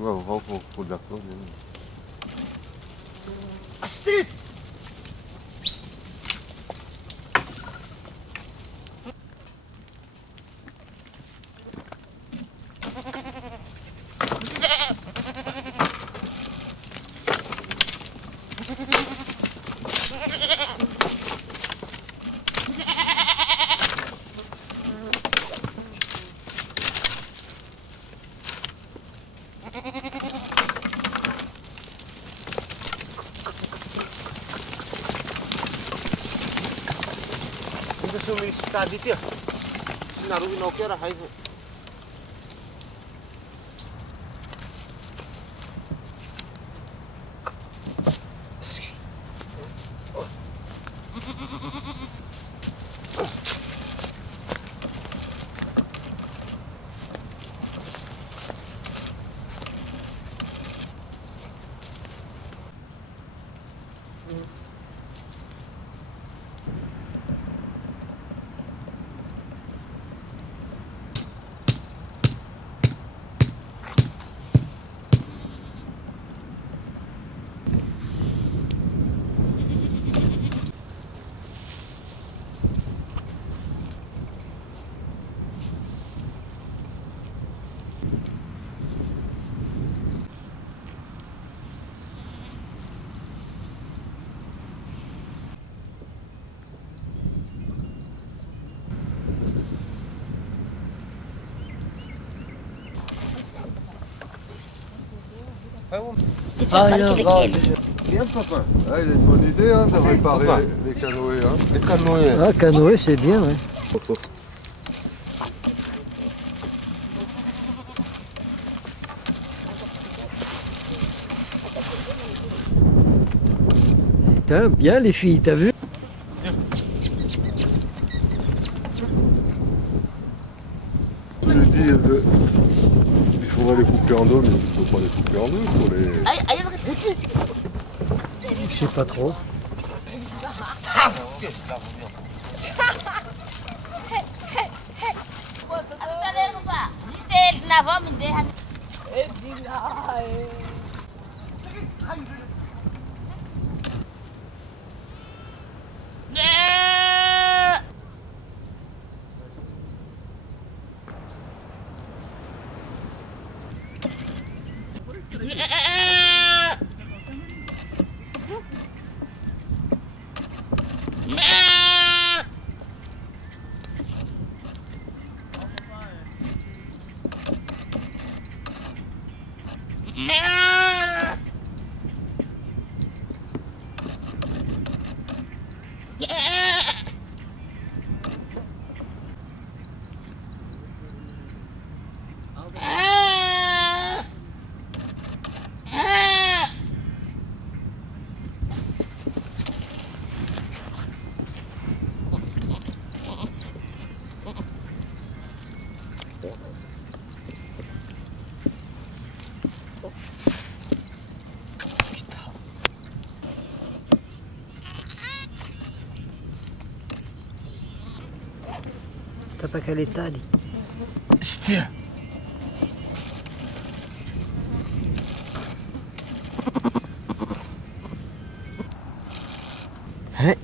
Ouais, on va pour de la clone. Astrid! Sumi tadi dia, naruhin oke lah itu. Bien, papa. Ah, il a une bonne idée hein, de réparer les canoës. Hein. Les canoës. Ah, canoë, c'est bien, ouais. Putain, bien les filles, t'as vu? Je dis, il faudrait les couper en deux, mais il ne faut pas les couper en deux. Pour les... Je sais pas trop. T'as pas qu'à l'état, dit. Stia. Hein?